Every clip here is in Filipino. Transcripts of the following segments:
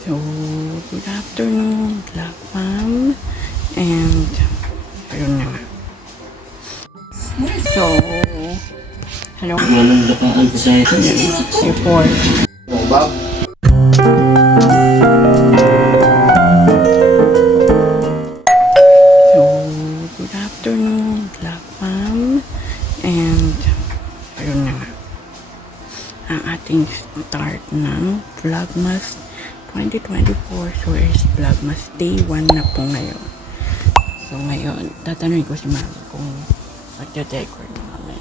So, good afternoon, Black Mom. And, ayun na nga. So, hello. Before. So, good afternoon, Black Mom. And, ayun na nga. Ang ating start ng Vlogmas 2024. So, is Vlogmas Day 1 na po ngayon. So, ngayon, tatanungin ko si Mama kung magde-decor na kami.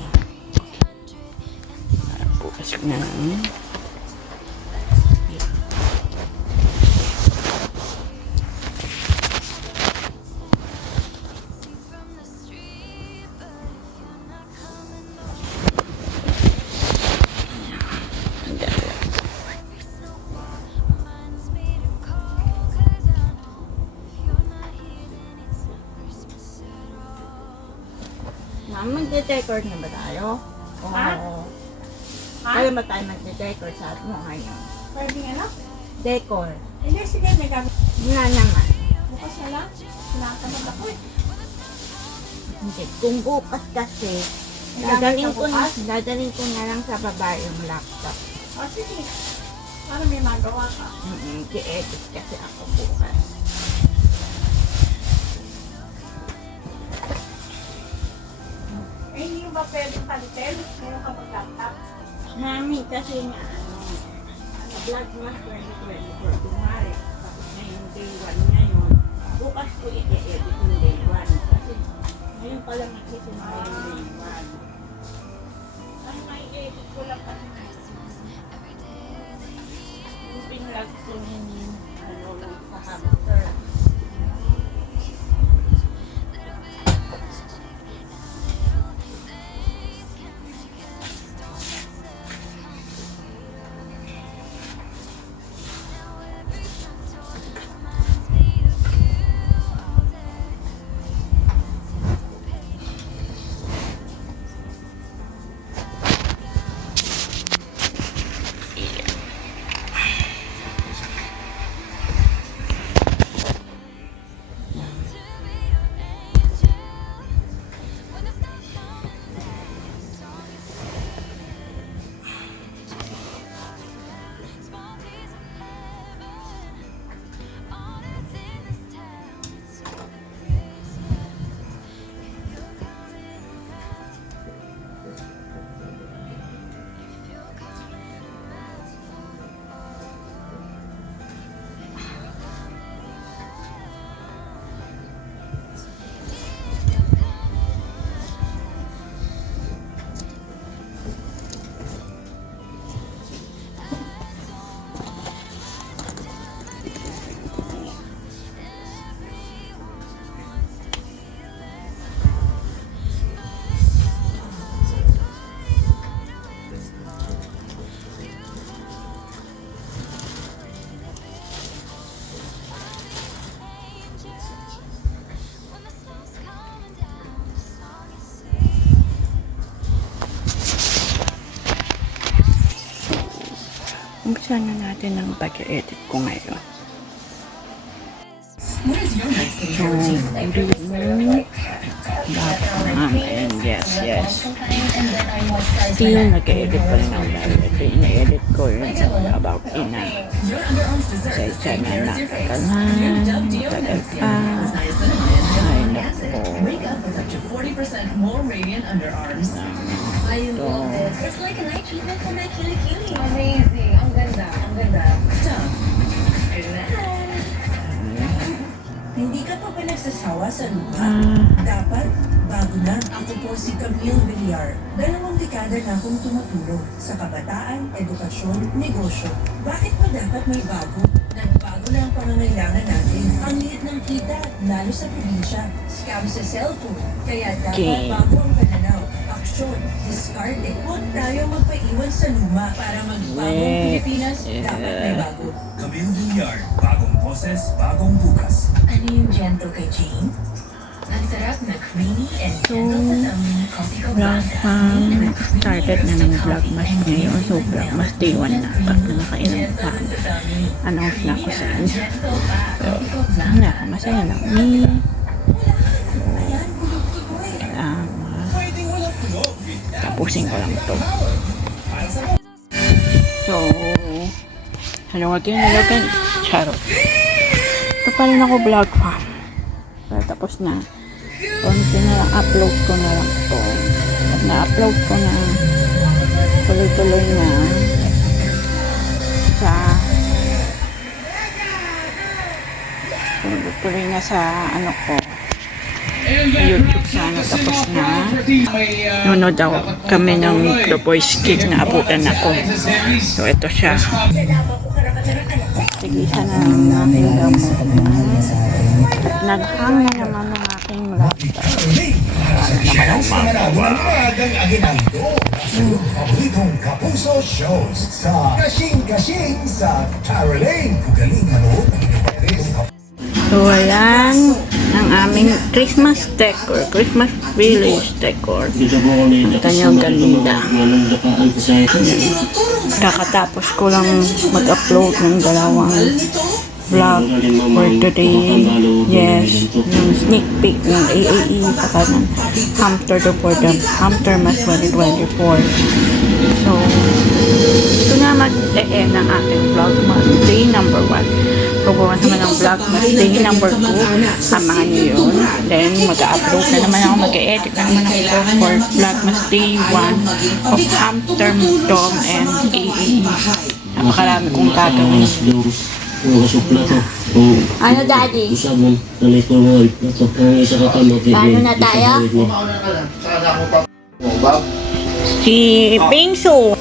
Bukas ko na lang. Ma'am, magde-decor na ba tayo? Ha? Kaya ba tayo magde-decor sa atin mo ngayon? Pwede nga lang? Decor. Hindi, sige, may gamit. Nga naman. Bukas na lang. Sinakamad ako eh. Hindi. Kung bukas kasi, May gamit ka bukas? dadalhin ko na lang sa baba yung laptop. O sige. Para may magawa ka. I-edit kasi ako bukas. Eh, hindi ba pwedeng palitin? Meron ka mag-laptop. Mami, kasi nga, Vlogmas 2024, kumari, tapos ngayon day 1 ngayon, bukas ko i-edit yung day 1, kasi ngayon pa lang nagsisimula yung day 1. Ang may edit ko lang kasi yung pinlag ko yung sa hamster. Umpisa na natin ang pag-edit ko ngayon. So, good evening. And yes. Still nag-edit pa rin ang vlog. Ito yung na-edit ko yun sa about ina. Sa na nakakalan, matagal pa. Ay, nako. I love it. It's like a night treatment for my kilikili. Amazing. Ang ganda. Ang ganda. Hindi ka pa ba nagsasawa sa lupa? Dapat, bago na. Ako po si Camille Villar. 2 dekada na akong tumutulong sa kabataan, edukasyon, negosyo. Bakit pa dapat may bago? Nagbago na ang pangangailangan natin. Ang liit ng kita, lalo sa probinsya. Scam sa cellphone. Kaya dapat bago ang pananaw. Aksyon, diskarte. Huwag tayo magpaiwan sa luma para magbagong Pilipinas. Dapat may bago. Camille Villar, bagong boses, bagong bukas. Ano yung gento kay Jane? Ang sarap na creamy and gentle sa lamig. Vlogmas. Started na ng Vlogmas ngayon. So, Vlogmas day 1 na. Pag nakailang pa, announce na ako sa inyo. So, masaya lang. Tapusin ko lang to. So, hello again. Charot. Ito pa rin ako vlog pa. Pero tapos na. Konti na lang, upload ko na lang to. Pag na-upload ko na, tuloy-tuloy na sa tuloy na sa ano ko, YouTube channel. Tapos na nunod daw kami ng The Boys Cake na abutan ako. So ito siya. Tigisan na ng aking gamot. At naghang na naman ng aking laptop. Umagang aginaldo. Paboritong Kapuso shows sa Kasing-Kasing sa Caroline. Galing manood ng inyong paboritong Kapuso. So, ayan ang aming Christmas decor, Christmas village decor. Ang kanyang ganda. Kakatapos ko lang mag-upload ng dalawang vlog for today. Yes, yung sneak peek ng AAE saka ng Hamster for the Hamstermas 2024. So, ito na mag-e-end ang ating vlogmas day number 1. So, gawa naman ang vlogmas day number 2. Samahan nyo yun. Then, mag-upload na naman ako, mag-e-edit na naman ako for vlogmas day 1 of Hamster, Dom, and AAE. Napakarami kong gagawin. Ano, Daddy? Paano na tayo? Si Bingsu.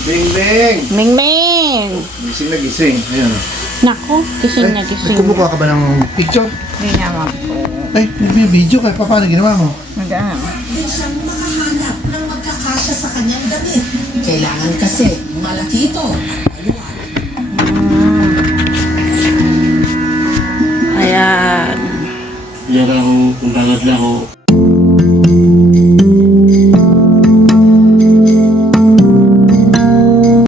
Bing Bing! Ming Ming. Gising na gising. Ayan. Naku, gising na gising. Kumukuha ka ba ng picture? Hindi naman po. Ay, may video ka. Paano ginawa mo? Maganda. siyang makahanap ng magkakasya sa kanyang damit. Kailangan kasi malaki ito. Ayan. Diyan ako, kung bagad lang ako,